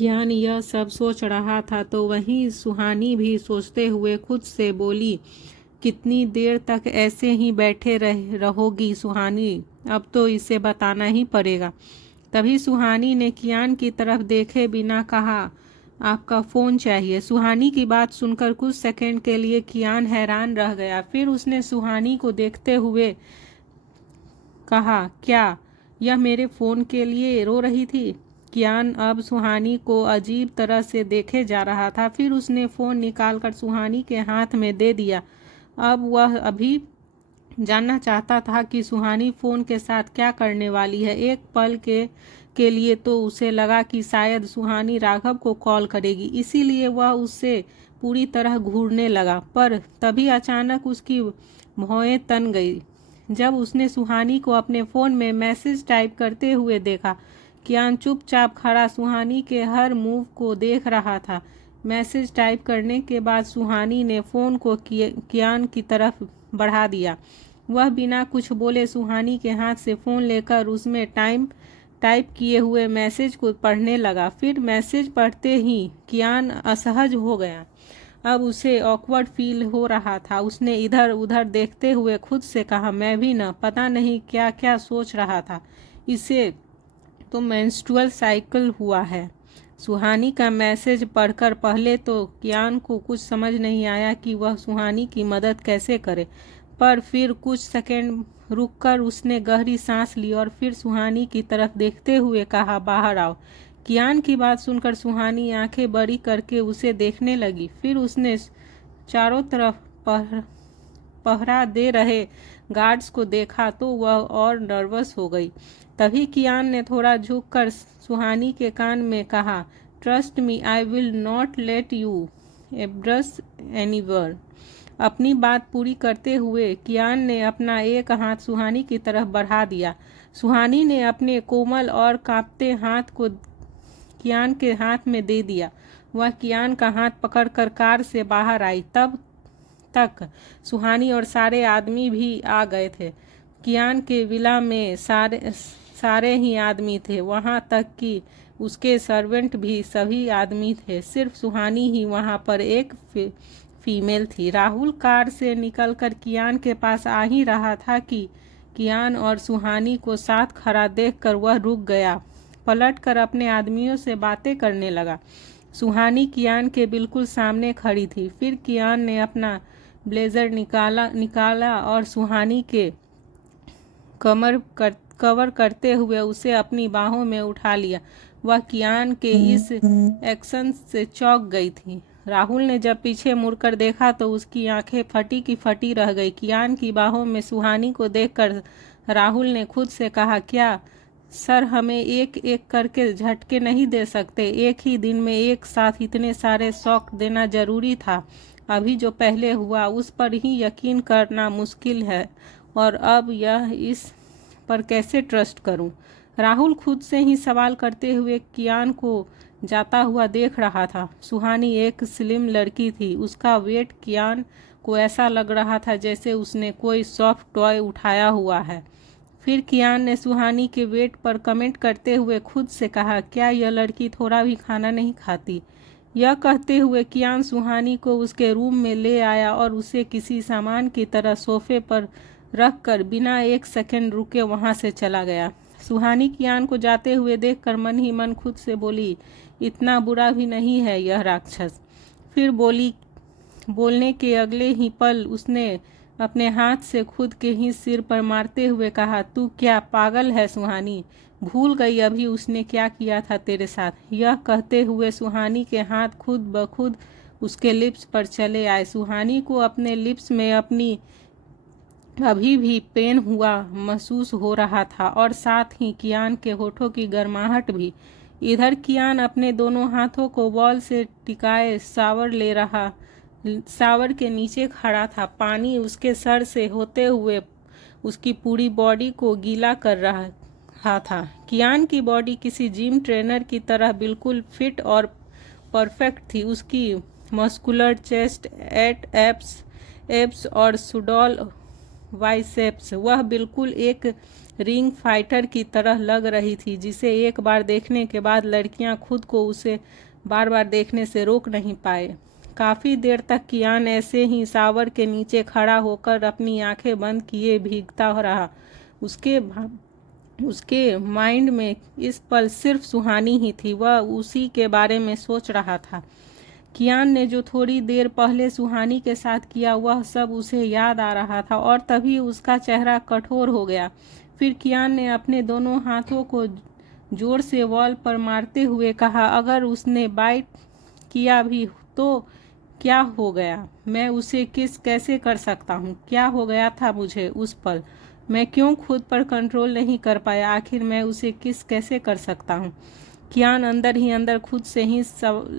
कियान यह सब सोच रहा था तो वहीं सुहानी भी सोचते हुए खुद से बोली, कितनी देर तक ऐसे ही बैठे रहोगी सुहानी, अब तो इसे बताना ही पड़ेगा। तभी सुहानी ने कियान की तरफ देखे बिना कहा, आपका फ़ोन चाहिए। सुहानी की बात सुनकर कुछ सेकंड के लिए कियान हैरान रह गया, फिर उसने सुहानी को देखते हुए कहा, क्या यह मेरे फ़ोन के लिए रो रही थी? कियान अब सुहानी को अजीब तरह से देखे जा रहा था, फिर उसने फ़ोन निकालकर सुहानी के हाथ में दे दिया। अब वह अभी जानना चाहता था कि सुहानी फ़ोन के साथ क्या करने वाली है। एक पल के लिए तो उसे लगा कि शायद सुहानी राघव को कॉल करेगी, इसीलिए वह उससे पूरी तरह घूरने लगा। पर तभी अचानक उसकी भौहें तन गई जब उसने सुहानी को अपने फ़ोन में मैसेज टाइप करते हुए देखा। कियान चुपचाप खड़ा सुहानी के हर मूव को देख रहा था। मैसेज टाइप करने के बाद सुहानी ने फ़ोन को कियान की तरफ बढ़ा दिया। वह बिना कुछ बोले सुहानी के हाथ से फ़ोन लेकर उसमें टाइप किए हुए मैसेज को पढ़ने लगा। फिर मैसेज पढ़ते ही कियान असहज हो गया। अब उसे ऑकवर्ड फील हो रहा था। उसने इधर उधर देखते हुए खुद से कहा, मैं भी न पता नहीं क्या क्या सोच रहा था। इसे तो मेंस्ट्रुअल साइकिल हुआ है। सुहानी का मैसेज पढ़कर पहले तो कियान को कुछ समझ नहीं आया कि वह सुहानी की मदद कैसे करे, पर फिर कुछ सेकंड रुककर उसने गहरी सांस ली और फिर सुहानी की तरफ देखते हुए कहा, बाहर आओ। कियान की बात सुनकर सुहानी आंखें बड़ी करके उसे देखने लगी। फिर उसने चारों तरफ पहरा दे रहे गार्ड्स को देखा तो वह और नर्वस हो गई। तभी कियान ने थोड़ा झुककर सुहानी के कान में कहा, trust me, I will not let you embarrass anyone. अपनी बात पूरी करते हुए कियान ने अपना एक हाथ सुहानी की तरफ बढ़ा दिया। सुहानी ने अपने कोमल और कांपते हाथ को कियान के हाथ में दे दिया। वह कियान का हाथ पकड़कर कार से बाहर आई। तब तक सुहानी और सारे आदमी भी आ गए थे। कियान के विला में सारे ही आदमी थे, वहाँ तक कि उसके सर्वेंट भी सभी आदमी थे। सिर्फ सुहानी ही वहाँ पर एक फीमेल थी। राहुल कार से निकलकर कियान के पास आ ही रहा था कि कियान और सुहानी को साथ खड़ा देखकर वह रुक गया, पलटकर अपने आदमियों से बातें करने लगा। सुहानी कियान के बिल्कुल सामने खड़ी थी। फिर कियान ने अपना ब्लेजर निकाला और सुहानी के कवर करते हुए उसे अपनी बाहों में उठा लिया। वह कियान के इस एक्शन से चौंक गई थी। राहुल ने जब पीछे मुड़कर देखा तो उसकी आंखें फटी की फटी रह गई। कियान की बाहों में सुहानी को देखकर राहुल ने खुद से कहा, क्या सर हमें एक एक करके झटके नहीं दे सकते? एक ही दिन में एक साथ इतने सारे शॉक देना जरूरी था? अभी जो पहले हुआ उस पर ही यकीन करना मुश्किल है, और अब यह इस पर कैसे ट्रस्ट करूं? राहुल खुद से ही सवाल करते हुए कियान को जाता हुआ देख रहा था। सुहानी एक स्लिम लड़की थी। उसका वेट कियान को ऐसा लग रहा था जैसे उसने कोई सॉफ्ट टॉय उठाया हुआ है। फिर कियान ने सुहानी के वेट पर कमेंट करते हुए खुद से कहा, क्या यह लड़की थोड़ा भी खाना नहीं खाती? यह कहते हुए कियान सुहानी को उसके रूम में ले आया और उसे किसी सामान की तरह सोफे पर रखकर बिना एक सेकंड रुके वहां से चला गया। सुहानी कियान को जाते हुए देखकर मन ही मन खुद से बोली, इतना बुरा भी नहीं है यह राक्षस। फिर बोलने के अगले ही पल उसने अपने हाथ से खुद के ही सिर पर मारते हुए कहा, तू क्या पागल है सुहानी? भूल गई अभी उसने क्या किया था तेरे साथ? यह कहते हुए सुहानी के हाथ खुद ब खुद उसके लिप्स पर चले आए। सुहानी को अपने लिप्स में अपनी अभी भी पेन हुआ महसूस हो रहा था और साथ ही कियान के होठों की गर्माहट भी। इधर कियान अपने दोनों हाथों को वॉल से टिकाए शावर के नीचे खड़ा था। पानी उसके सर से होते हुए उसकी पूरी बॉडी को गीला कर रहा था। कियान की बॉडी किसी जिम ट्रेनर की तरह बिल्कुल फिट और परफेक्ट थी। उसकी मस्कुलर चेस्ट, एब्स और सुडौल बाइसेप्स, वह बिल्कुल एक रिंग फाइटर की तरह लग रही थी, जिसे एक बार देखने के बाद लड़कियां खुद को उसे बार बार देखने से रोक नहीं पाए। काफ़ी देर तक कियान ऐसे ही शावर के नीचे खड़ा होकर अपनी आंखें बंद किए भीगता रहा। उसके माइंड में इस पल सिर्फ सुहानी ही थी। वह उसी के बारे में सोच रहा था। कियान ने जो थोड़ी देर पहले सुहानी के साथ किया वह सब उसे याद आ रहा था और तभी उसका चेहरा कठोर हो गया। फिर कियान ने अपने दोनों हाथों को जोर से वॉल पर मारते हुए कहा, अगर उसने बाइट किया भी तो क्या हो गया? मैं उसे किस कैसे कर सकता हूँ? क्या हो गया था मुझे उस पल? मैं क्यों खुद पर कंट्रोल नहीं कर पाया? आखिर मैं उसे किस कैसे कर सकता हूँ? कियान अंदर ही अंदर खुद से ही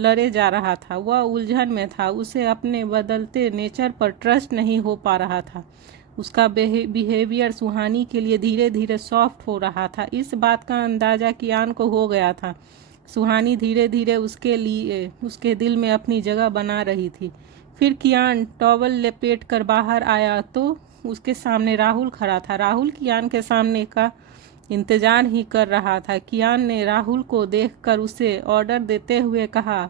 लड़े जा रहा था। वह उलझन में था। उसे अपने बदलते नेचर पर ट्रस्ट नहीं हो पा रहा था। उसका बिहेवियर सुहानी के लिए धीरे धीरे सॉफ्ट हो रहा था। इस बात का अंदाज़ा कियान को हो गया था। सुहानी धीरे धीरे उसके लिए उसके दिल में अपनी जगह बना रही थी। फिर कियान टॉवल लपेट कर बाहर आया तो उसके सामने राहुल खड़ा था। राहुल कियान के सामने का इंतजार ही कर रहा था। कियान ने राहुल को देखकर उसे ऑर्डर देते हुए कहा,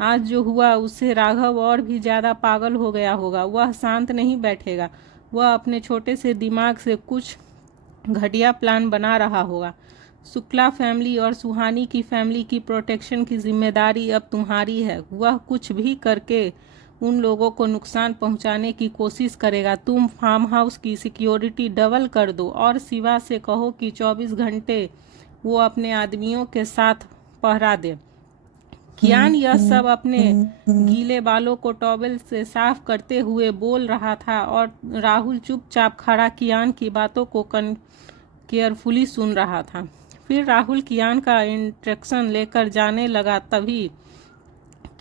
आज जो हुआ उससे राघव और भी ज़्यादा पागल हो गया होगा। वह शांत नहीं बैठेगा। वह अपने छोटे से दिमाग से कुछ घटिया प्लान बना रहा होगा। शुक्ला फैमिली और सुहानी की फैमिली की प्रोटेक्शन की जिम्मेदारी अब तुम्हारी है। वह कुछ भी करके उन लोगों को नुकसान पहुंचाने की कोशिश करेगा। तुम फार्म हाउस की सिक्योरिटी डबल कर दो और शिवा से कहो कि 24 घंटे वो अपने आदमियों के साथ पहरा दे। कियान यह सब अपने गीले बालों को टॉवेल से साफ करते हुए बोल रहा था और राहुल चुपचाप खड़ा कियान की बातों को केयरफुली सुन रहा था। फिर राहुल कियान का इंस्ट्रक्शन लेकर जाने लगा। तभी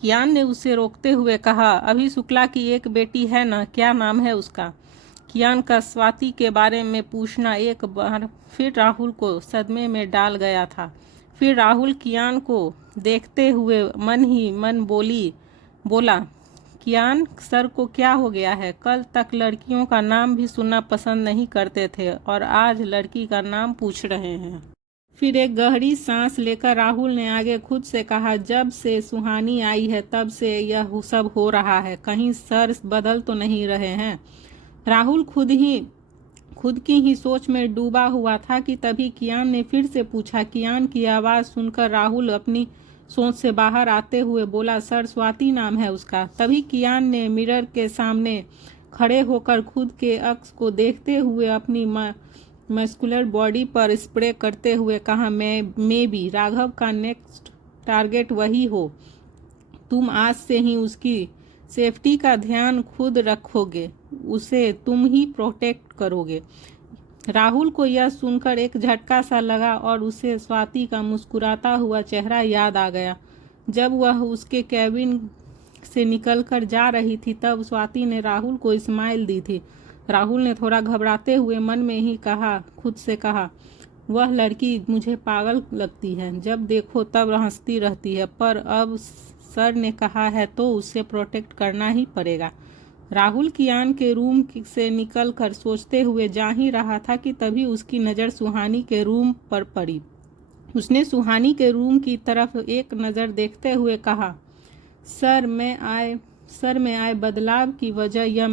कियान ने उसे रोकते हुए कहा, अभी शुक्ला की एक बेटी है ना, क्या नाम है उसका? कियान का स्वाति के बारे में पूछना एक बार फिर राहुल को सदमे में डाल गया था। फिर राहुल कियान को देखते हुए मन ही मन बोला, कियान सर को क्या हो गया है? कल तक लड़कियों का नाम भी सुनना पसंद नहीं करते थे और आज लड़की का नाम पूछ रहे हैं। फिर एक गहरी सांस लेकर राहुल ने आगे खुद से कहा, जब से सुहानी आई है तब से यह सब हो रहा है। कहीं सर बदल तो नहीं रहे हैं? राहुल खुद की ही सोच में डूबा हुआ था कि तभी कियान ने फिर से पूछा। कियान की आवाज़ सुनकर राहुल अपनी सोच से बाहर आते हुए बोला, सर स्वाति नाम है उसका। तभी कियान ने मिरर के सामने खड़े होकर खुद के अक्स को देखते हुए अपनी मस्कुलर बॉडी पर स्प्रे करते हुए कहा, मैं भी राघव का नेक्स्ट टारगेट वही हो। तुम आज से ही उसकी सेफ्टी का ध्यान खुद रखोगे, उसे तुम ही प्रोटेक्ट करोगे। राहुल को यह सुनकर एक झटका सा लगा और उसे स्वाति का मुस्कुराता हुआ चेहरा याद आ गया। जब वह उसके कैबिन से निकलकर जा रही थी तब स्वाति ने राहुल को स्माइल दी थी। राहुल ने थोड़ा घबराते हुए मन में ही खुद से कहा, वह लड़की मुझे पागल लगती है, जब देखो तब हंसती रहती है, पर अब सर ने कहा है तो उसे प्रोटेक्ट करना ही पड़ेगा। राहुल कियान के रूम से निकलकर सोचते हुए जा ही रहा था कि तभी उसकी नज़र सुहानी के रूम पर पड़ी। उसने सुहानी के रूम की तरफ एक नज़र देखते हुए कहा, सर में आए बदलाव की वजह यह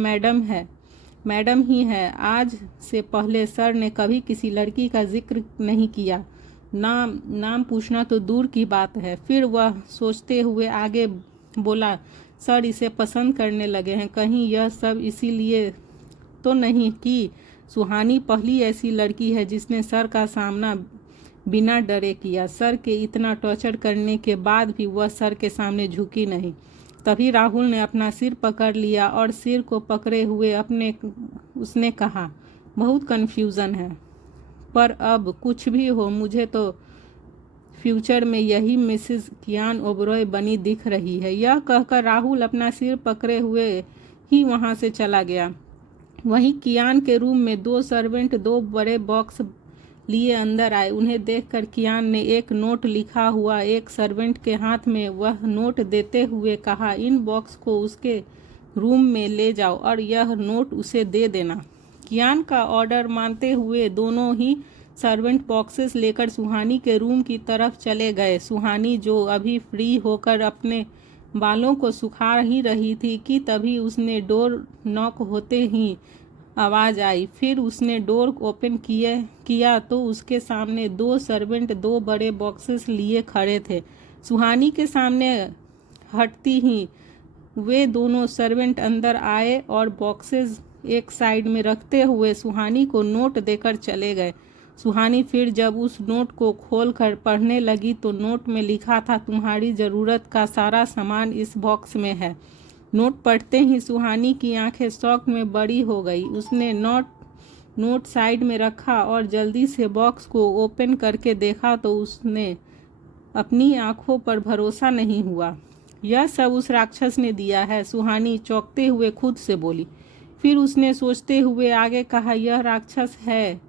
मैडम ही है। आज से पहले सर ने कभी किसी लड़की का जिक्र नहीं किया। नाम पूछना तो दूर की बात है। फिर वह सोचते हुए आगे बोला, सर इसे पसंद करने लगे हैं। कहीं यह सब इसीलिए तो नहीं कि सुहानी पहली ऐसी लड़की है जिसने सर का सामना बिना डरे किया। सर के इतना टॉर्चर करने के बाद भी वह सर के सामने झुकी नहीं। तभी राहुल ने अपना सिर पकड़ लिया और सिर को पकड़े हुए उसने कहा, बहुत कन्फ्यूज़न है, पर अब कुछ भी हो मुझे तो फ्यूचर में यही मिसेस कियान ओबरॉय बनी दिख रही है। यह कहकर राहुल अपना सिर पकड़े हुए ही वहां से चला गया। वहीं कियान के रूम में दो सर्वेंट 2 बड़े बॉक्स लिए अंदर आए। उन्हें देखकर कियान ने एक नोट लिखा हुआ एक सर्वेंट के हाथ में वह नोट देते हुए कहा, इन बॉक्स को उसके रूम में ले जाओ और यह नोट उसे दे देना। कियान का ऑर्डर मानते हुए दोनों ही सर्वेंट बॉक्सेस लेकर सुहानी के रूम की तरफ चले गए। सुहानी जो अभी फ्री होकर अपने बालों को सुखा ही रही थी कि तभी उसने डोर नॉक होते ही आवाज़ आई। फिर उसने डोर ओपन किया तो उसके सामने दो सर्वेंट दो बड़े बॉक्सेस लिए खड़े थे। सुहानी के सामने हटती ही वे दोनों सर्वेंट अंदर आए और बॉक्सेस एक साइड में रखते हुए सुहानी को नोट देकर चले गए। सुहानी फिर जब उस नोट को खोलकर पढ़ने लगी तो नोट में लिखा था, तुम्हारी ज़रूरत का सारा सामान इस बॉक्स में है। नोट पढ़ते ही सुहानी की आंखें शौक में बड़ी हो गई। उसने नोट साइड में रखा और जल्दी से बॉक्स को ओपन करके देखा तो उसने अपनी आंखों पर भरोसा नहीं हुआ। यह सब उस राक्षस ने दिया है, सुहानी चौंकते हुए खुद से बोली। फिर उसने सोचते हुए आगे कहा, यह राक्षस है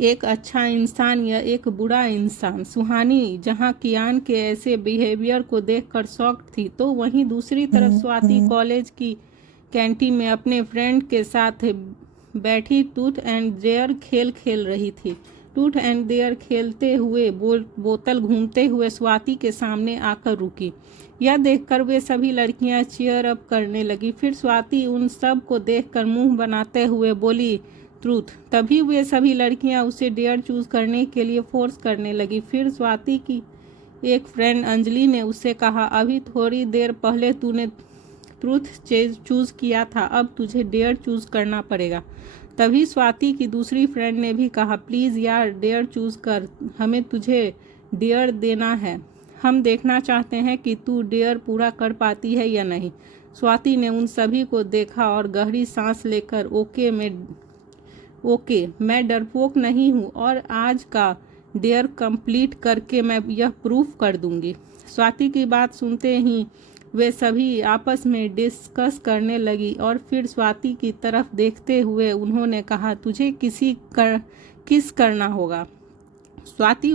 एक अच्छा इंसान या एक बुरा इंसान। सुहानी जहां कियान के ऐसे बिहेवियर को देखकर शॉक थी तो वहीं दूसरी तरफ स्वाति कॉलेज की कैंटीन में अपने फ्रेंड के साथ बैठी ट्रूथ एंड डेयर खेल रही थी। ट्रूथ एंड डेयर खेलते हुए बोतल घूमते हुए स्वाति के सामने आकर रुकी। यह देखकर वे सभी लड़कियां चीयर अप करने लगी। फिर स्वाति उन सब को देखकर मुंह बनाते हुए बोली, ट्रूथ। तभी वे सभी लड़कियां उसे डेयर चूज करने के लिए फोर्स करने लगी। फिर स्वाति की एक फ्रेंड अंजलि ने उससे कहा, अभी थोड़ी देर पहले तूने ट्रूथ चूज किया था, अब तुझे डेयर चूज करना पड़ेगा। तभी स्वाति की दूसरी फ्रेंड ने भी कहा, प्लीज़ यार डेयर चूज कर, हमें तुझे डेयर देना है, हम देखना चाहते हैं कि तू डेयर पूरा कर पाती है या नहीं। स्वाति ने उन सभी को देखा और गहरी सांस लेकर ओके मैं डरपोक नहीं हूँ और आज का डेयर कंप्लीट करके मैं यह प्रूफ कर दूंगी। स्वाति की बात सुनते ही वे सभी आपस में डिस्कस करने लगी और फिर स्वाति की तरफ देखते हुए उन्होंने कहा, तुझे किस करना होगा। स्वाति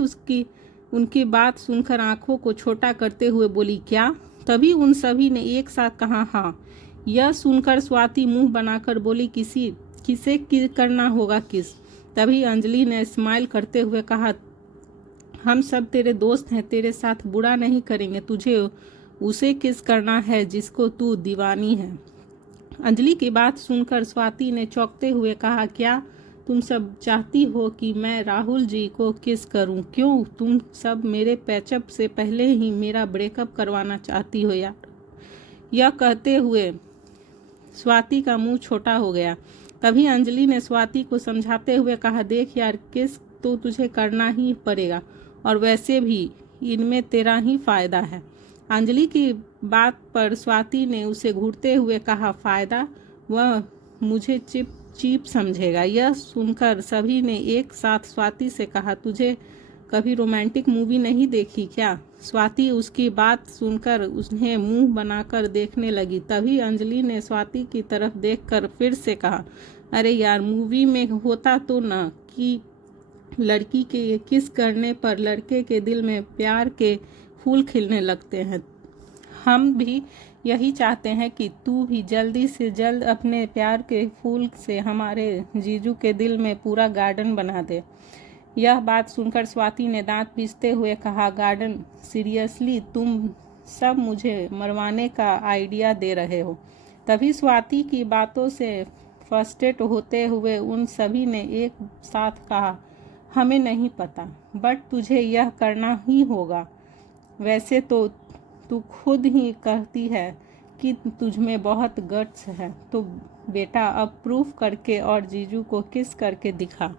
उनकी बात सुनकर आंखों को छोटा करते हुए बोली, क्या? तभी उन सभी ने एक साथ कहा, हाँ। यह सुनकर स्वाति मुंह बनाकर बोली, किसे करना होगा किस? तभी अंजलि ने स्माइल करते हुए कहा, हम सब तेरे दोस्त हैं, तेरे साथ बुरा नहीं करेंगे, तुझे उसे किस करना है जिसको तू दीवानी है। अंजलि की बात सुनकर स्वाति ने चौंकते हुए कहा, क्या तुम सब चाहती हो कि मैं राहुल जी को किस करूं? क्यों तुम सब मेरे पैचअप से पहले ही मेरा ब्रेकअप करवाना चाहती हो यार? यह कहते हुए स्वाति का मुंह छोटा हो गया। तभी अंजलि ने स्वाति को समझाते हुए कहा, देख यार, किस तो तुझे करना ही पड़ेगा और वैसे भी इनमें तेरा ही फायदा है। अंजलि की बात पर स्वाति ने उसे घूरते हुए कहा, फायदा? वह मुझे चीप समझेगा। यह सुनकर सभी ने एक साथ स्वाति से कहा, तुझे कभी रोमांटिक मूवी नहीं देखी क्या? स्वाति उसकी बात सुनकर उन्हें मुंह बनाकर देखने लगी। तभी अंजलि ने स्वाति की तरफ देखकर फिर से कहा, अरे यार, मूवी में होता तो ना कि लड़की के किस करने पर लड़के के दिल में प्यार के फूल खिलने लगते हैं। हम भी यही चाहते हैं कि तू भी जल्दी से जल्द अपने प्यार के फूल से हमारे जीजू के दिल में पूरा गार्डन बना दे। यह बात सुनकर स्वाति ने दांत पीसते हुए कहा, गार्डन? सीरियसली तुम सब मुझे मरवाने का आइडिया दे रहे हो? तभी स्वाति की बातों से फ्रस्ट्रेट होते हुए उन सभी ने एक साथ कहा, हमें नहीं पता, बट तुझे यह करना ही होगा। वैसे तो तू खुद ही कहती है कि तुझमें बहुत गट्स है, तो बेटा अब प्रूफ करके और जीजू को किस करके दिखा।